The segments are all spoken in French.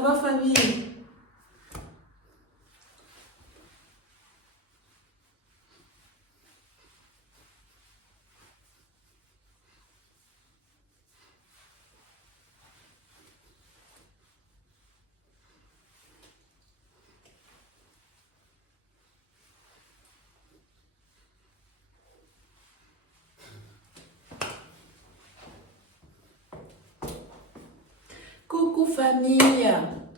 va, famille? Coucou famille,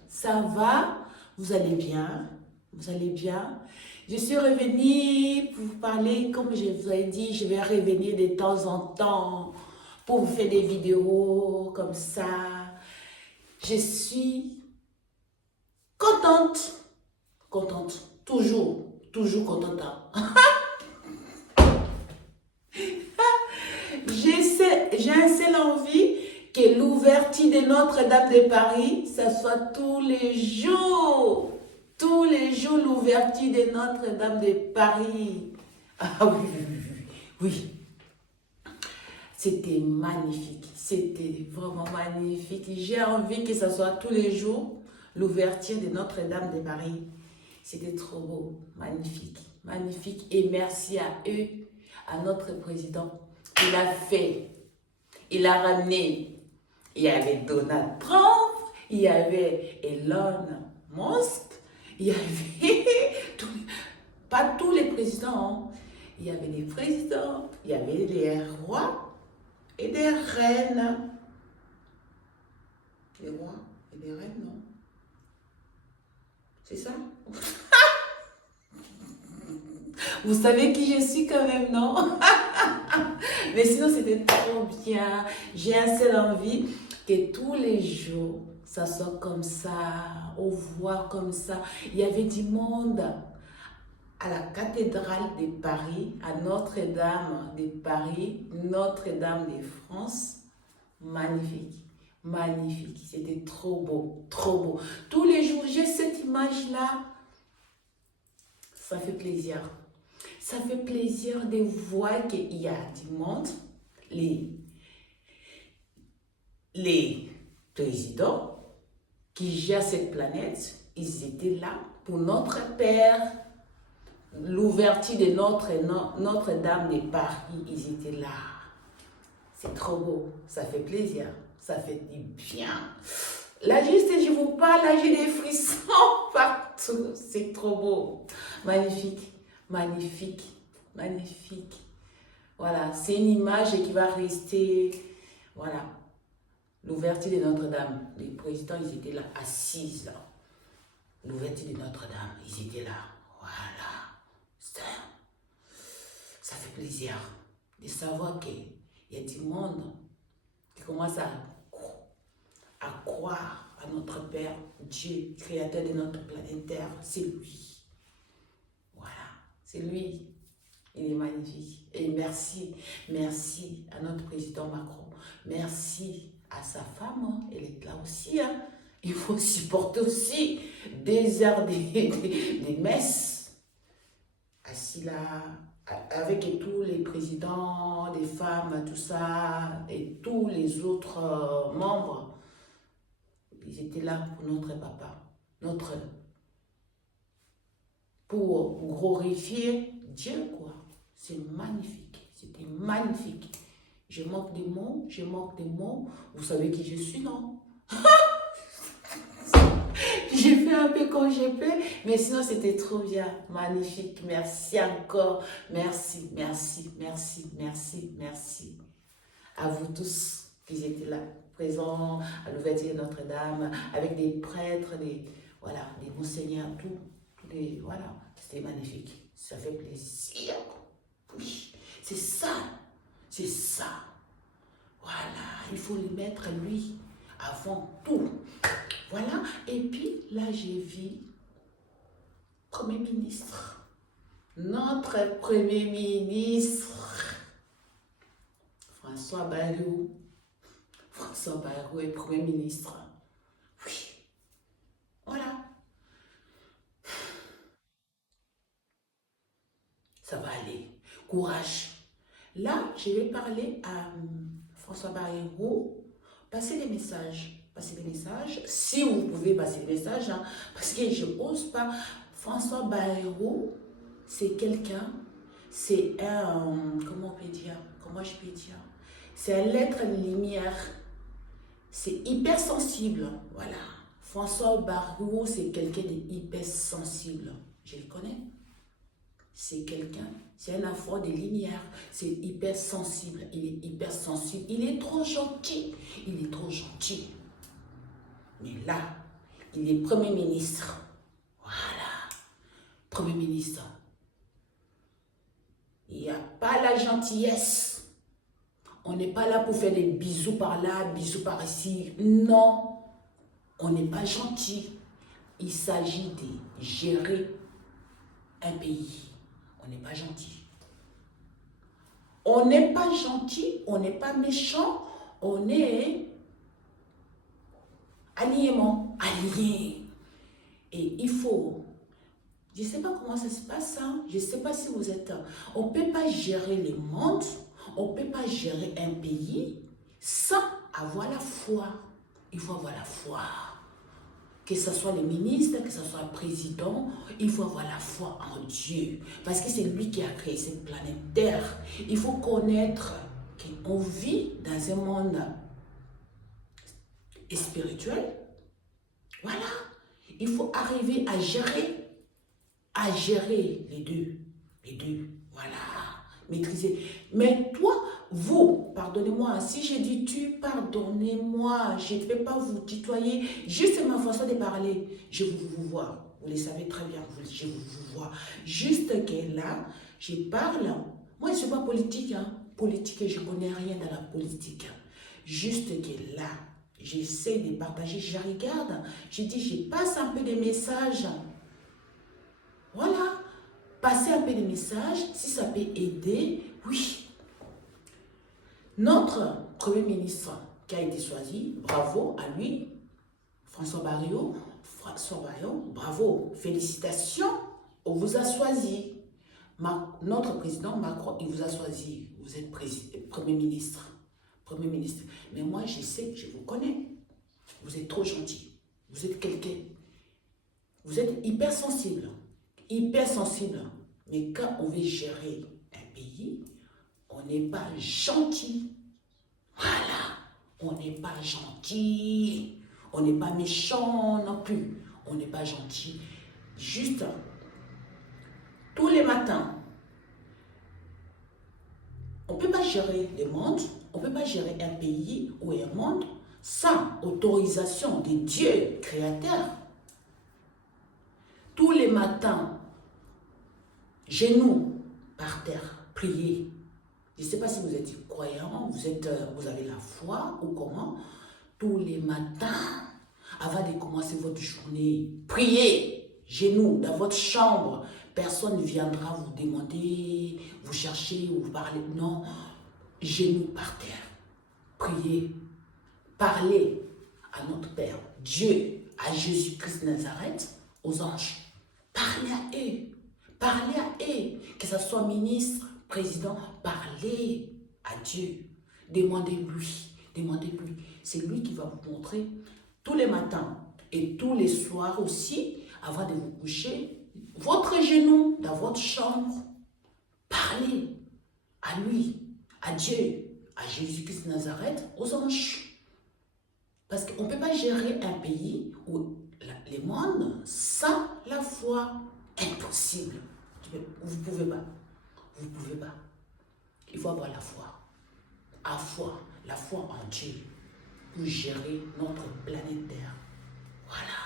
ça va? Vous allez bien? Vous allez bien? Je suis revenue pour vous parler, comme je vous ai dit, je vais revenir de temps en temps pour vous faire des vidéos comme ça. Je suis contente, toujours contente. J'ai un seul envie que l'ouverture de Notre-Dame de Paris, ça soit tous les jours. Tous les jours, l'ouverture de Notre-Dame de Paris. Ah oui, oui, oui, oui. Oui. C'était magnifique. C'était vraiment magnifique. J'ai envie que ça soit tous les jours l'ouverture de Notre-Dame de Paris. C'était trop beau. Magnifique. Magnifique. Et merci à eux, à notre président. Il a fait. Il a ramené. Il y avait Donald Trump. Il y avait Elon Musk. Il y avait pas tous les présidents. Il y avait des présidents. Il y avait des rois et des reines. Des rois et des reines, non? C'est ça? Vous savez qui je suis quand même, non? Mais sinon, c'était trop bien. J'ai un seul envie que tous les jours, ça soit comme ça, au voir comme ça. Il y avait du monde à la cathédrale de Paris, à Notre-Dame de Paris, Notre-Dame de France. Magnifique, magnifique. C'était trop beau, trop beau. Tous les jours, j'ai cette image-là. Ça fait plaisir. Ça fait plaisir de voir qu'il y a du monde. Les présidents qui gèrent cette planète, ils étaient là pour notre Père. L'ouverture de Notre-Dame de Paris, ils étaient là. C'est trop beau. Ça fait plaisir. Ça fait du bien. Là, juste, je vous parle, là, j'ai des frissons partout. C'est trop beau. Magnifique, magnifique, magnifique. Voilà, c'est une image qui va rester. Voilà, l'ouverture de Notre-Dame. Les présidents, ils étaient là, assis là. L'ouverture de Notre-Dame, ils étaient là. Voilà. Ça fait plaisir de savoir qu'il y a du monde qui commence à croire à notre Père, Dieu, créateur de notre planète Terre. C'est lui. Voilà, c'est lui. Il est magnifique. Et merci, merci à notre président Macron. Merci à sa femme, hein. Elle est là aussi. Hein. Il faut supporter aussi des heures des messes. Assis là, avec tous les présidents, des femmes, tout ça, et tous les autres membres. Ils étaient là pour notre papa, pour glorifier Dieu, quoi. C'est magnifique, c'était magnifique. Je manque des mots, je manque des mots. Vous savez qui je suis, non? J'ai fait un peu comme j'ai pu, mais sinon c'était trop bien, magnifique. Merci encore, merci, merci, merci, merci, merci. À vous tous qui étaient là, présents à l'ouverture de Notre-Dame, avec des prêtres, voilà, des monseigneurs, voilà, c'était magnifique. Ça fait plaisir. Oui, c'est ça, c'est ça. Voilà, il faut le mettre lui avant tout. Voilà, et puis là j'ai vu Premier ministre, notre Premier ministre, François Bayrou. François Bayrou est Premier ministre. Oui, voilà. Ça va aller. Courage. Là, je vais parler à François Bayrou, passer des messages. passer les messages. Si vous pouvez passer les messages, hein, parce que je n'ose pas. François Bayrou, c'est quelqu'un, c'est un, comment on peut dire, comment je peux dire, c'est un être lumière, c'est hypersensible, voilà. François Bayrou, c'est quelqu'un d'hypersensible, je le connais. C'est quelqu'un, c'est un enfant de lumière, c'est hypersensible, il est hypersensible, il est trop gentil, il est trop gentil. Mais là, il est Premier ministre, voilà, Premier ministre. Il n'y a pas la gentillesse. On n'est pas là pour faire des bisous par là, bisous par ici. Non, on n'est pas gentil. Il s'agit de gérer un pays. On n'est pas gentil. On n'est pas gentil, on n'est pas méchant, on est alignement, aligné. Et il faut, je ne sais pas comment ça se passe, hein? Je ne sais pas si vous êtes, on ne peut pas gérer le monde, on ne peut pas gérer un pays sans avoir la foi. Il faut avoir la foi. Que ce soit le ministre, que ce soit le président, il faut avoir la foi en Dieu. Parce que c'est lui qui a créé cette planète Terre. Il faut connaître qu'on vit dans un monde spirituel. Voilà. Il faut arriver à gérer les deux. Les deux. Voilà. Maîtriser. Mais toi, vous, pardonnez-moi, si je dis tu, pardonnez-moi, je ne vais pas vous tutoyer, juste ma façon de parler, je vous vois, vous le savez très bien, je vous vois, juste que là, je parle, moi je ne suis pas politique, hein. Politique, je ne connais rien dans la politique, juste que là, j'essaie de partager, je regarde, je dis, je passe un peu de messages, voilà, passer un peu de messages, si ça peut aider, oui. Notre Premier ministre qui a été choisi, bravo à lui, François Bayrou, bravo, félicitations, on vous a choisi. Notre président Macron, il vous a choisi, vous êtes Premier ministre. Mais moi, je sais, je vous connais, vous êtes trop gentil, vous êtes quelqu'un, vous êtes hypersensible, mais quand on veut gérer un pays, on n'est pas gentil. Voilà. On n'est pas gentil. On n'est pas méchant non plus. On n'est pas gentil. Juste, tous les matins, on ne peut pas gérer le monde, on ne peut pas gérer un pays ou un monde sans autorisation de Dieu créateur. Tous les matins, genoux par terre, prier. Je ne sais pas si vous êtes croyant, vous avez la foi ou comment. Tous les matins, avant de commencer votre journée, priez, genoux, dans votre chambre. Personne ne viendra vous demander, vous chercher ou vous parler. Non, genoux par terre. Priez, parlez à notre Père, Dieu, à Jésus-Christ de Nazareth, aux anges. Parlez à eux. Parlez à eux, que ce soit ministre, président, parlez à Dieu. Demandez-lui. C'est lui qui va vous montrer tous les matins et tous les soirs aussi, avant de vous coucher, votre genou dans votre chambre. Parlez à lui, à Dieu, à Jésus-Christ de Nazareth, aux anges. Parce qu'on ne peut pas gérer un pays ou les mondes sans la foi. Impossible. Vous ne pouvez pas. Vous ne pouvez pas. Il faut avoir la foi. La foi en Dieu pour gérer notre planète Terre. Voilà.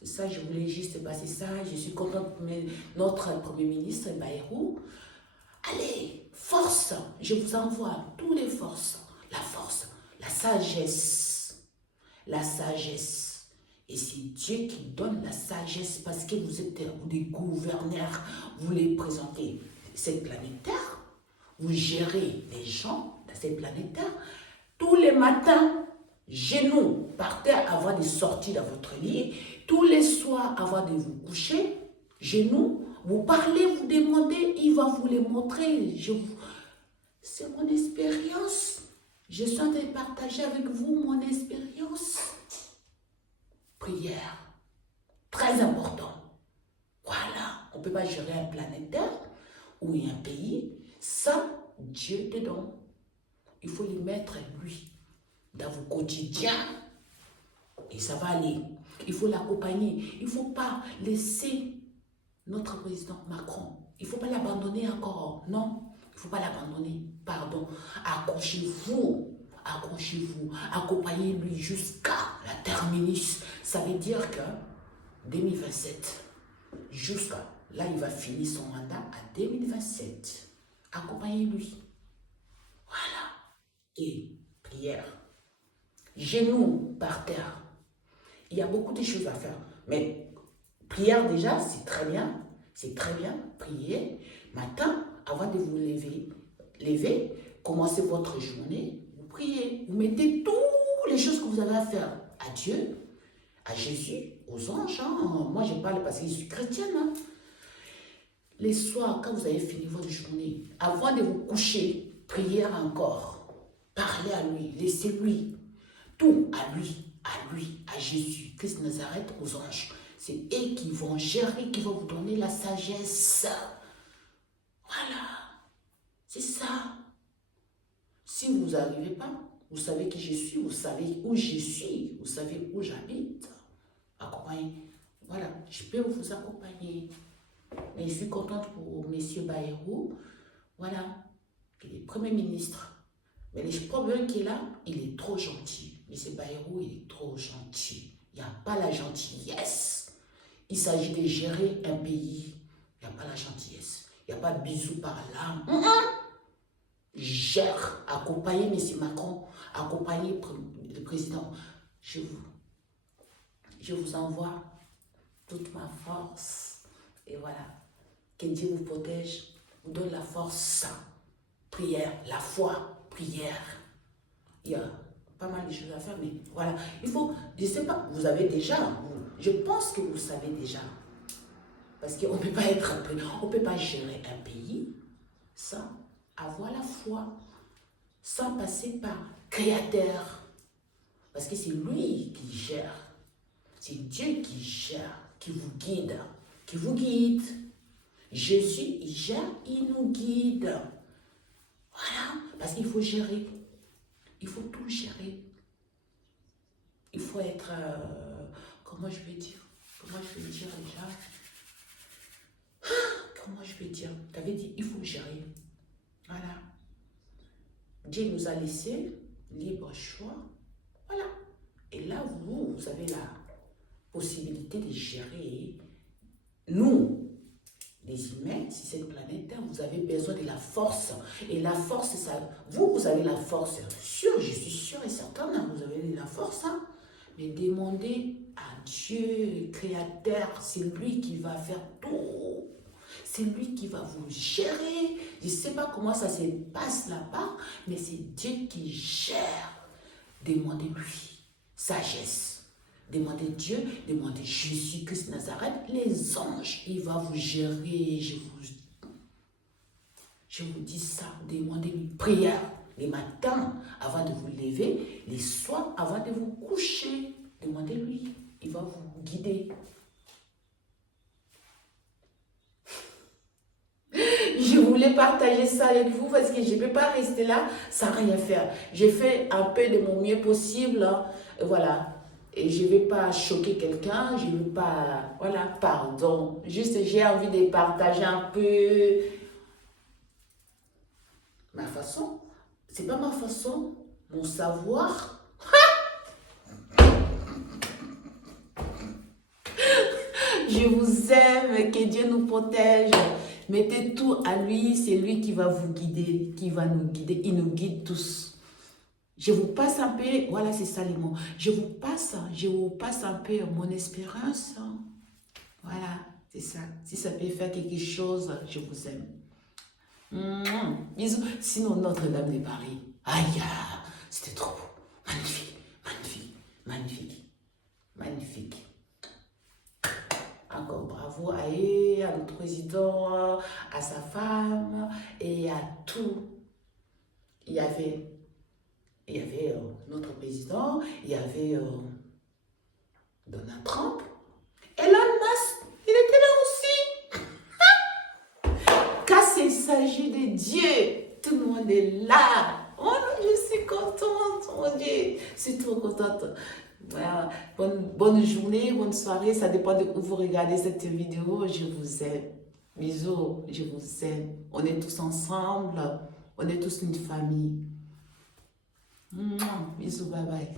C'est ça, je voulais juste passer ça. Je suis contente de notre Premier ministre, Bayrou. Allez, force. Je vous envoie toutes les forces. La force, la sagesse. La sagesse. Et c'est Dieu qui donne la sagesse parce que vous êtes des gouverneurs, vous les présentez cette planète Terre, vous gérez les gens de cette planète Terre. Tous les matins, genoux par terre avant de sortir de votre lit, tous les soirs avant de vous coucher, genoux, vous parlez, vous demandez, il va vous les montrer. C'est mon expérience. Je suis en train de partager avec vous mon expérience. Prière, très important. Voilà, on ne peut pas gérer un planète Terre ou un pays sans Dieu dedans. Il faut lui mettre lui dans vos quotidiens et ça va aller. Il faut l'accompagner. Il ne faut pas laisser notre président Macron, il ne faut pas l'abandonner encore. Non, il ne faut pas l'abandonner. Pardon. Accrochez-vous. Accrochez-vous. Accompagnez-lui jusqu'à la terminus. Ça veut dire que 2027, jusqu'à là, il va finir son mandat à 2027. Accompagnez-lui. Voilà. Et prière. Genoux par terre. Il y a beaucoup de choses à faire. Mais prière déjà, c'est très bien. C'est très bien. Priez. Matin, avant de vous lever, commencez votre journée. Vous priez. Vous mettez toutes les choses que vous avez à faire à Dieu, à Jésus, aux anges. Hein. Moi, je parle parce que je suis chrétienne. Hein. Les soirs, quand vous avez fini votre journée, avant de vous coucher, prière encore. Parlez à lui. Laissez-lui. Tout à lui, à Jésus, Christ de Nazareth, aux anges. C'est eux qui vont gérer, qui vont vous donner la sagesse. Voilà. C'est ça. Si vous n'arrivez pas, vous savez qui je suis, vous savez où je suis, vous savez où j'habite. Accompagnez. Voilà, je peux vous accompagner. Mais je suis contente pour M. Bayrou. Voilà, il est Premier ministre. Mais le problème qu'il a, il est trop gentil. M. Bayrou, il est trop gentil. Il n'y a pas la gentillesse. Il s'agit de gérer un pays. Il n'y a pas la gentillesse. Il n'y a pas de bisous par là. Gère, accompagnez M. Macron, accompagnez le président. Je vous envoie toute ma force. Et voilà. Que Dieu vous protège, vous donne la force. Prière, la foi, prière. Il y a pas mal de choses à faire, mais voilà. Il faut, je ne sais pas, vous avez déjà, je pense que vous savez déjà. Parce qu'on ne peut pas être on ne peut pas gérer un pays sans avoir la foi, sans passer par Créateur. Parce que c'est lui qui gère. C'est Dieu qui gère, qui vous guide, qui vous guide. Jésus, il gère, il nous guide. Voilà, parce qu'il faut gérer. Il faut tout gérer. Il faut être, comment je vais dire déjà? Comment je vais dire? Tu avais dit, il faut gérer. Voilà. Dieu nous a laissé libre choix. Voilà. Et là, vous avez la possibilité de gérer. Nous, les humains, si cette planète, vous avez besoin de la force. Et la force, ça, vous avez la force. Sûr, je suis sûre et certaine, vous avez la force. Hein? Mais demandez à Dieu, Créateur, c'est lui qui va faire tout. C'est lui qui va vous gérer. Je ne sais pas comment ça se passe là-bas, mais c'est Dieu qui gère. Demandez-lui sagesse. Demandez Dieu, demandez Jésus, Christ de Nazareth, les anges, il va vous gérer. Je vous dis ça, demandez-lui prière les matins avant de vous lever, les soirs avant de vous coucher. Demandez-lui, il va vous guider. Je voulais partager ça avec vous parce que je ne peux pas rester là sans rien faire. J'ai fait un peu de mon mieux possible. Hein, et voilà. Et je ne vais pas choquer quelqu'un. Je ne veux pas... Voilà, pardon. Juste, j'ai envie de partager un peu ma façon. Ce n'est pas ma façon, mon savoir. Je vous aime, que Dieu nous protège. Mettez tout à lui, c'est lui qui va vous guider, qui va nous guider. Il nous guide tous. Je vous passe un peu, voilà, c'est ça les mots. Je vous passe un peu mon espérance. Voilà, c'est ça. Si ça peut faire quelque chose, je vous aime. Bisous. Sinon, Notre-Dame de Paris. Aïe, c'était trop beau. Magnifique, magnifique, magnifique, magnifique. Encore bravo à eux, à notre président, à sa femme et à tout. Il y avait Il y avait notre président, il y avait Donald Trump. Elon Musk, il était là aussi. Quand il s'agit de Dieu, tout le monde est là. Oh non, je suis contente, mon Dieu. Je suis trop contente. Voilà. Bonne journée, bonne soirée. Ça dépend de où vous regardez cette vidéo. Je vous aime. Bisous, je vous aime. On est tous ensemble. On est tous une famille. Bisous, bye bye.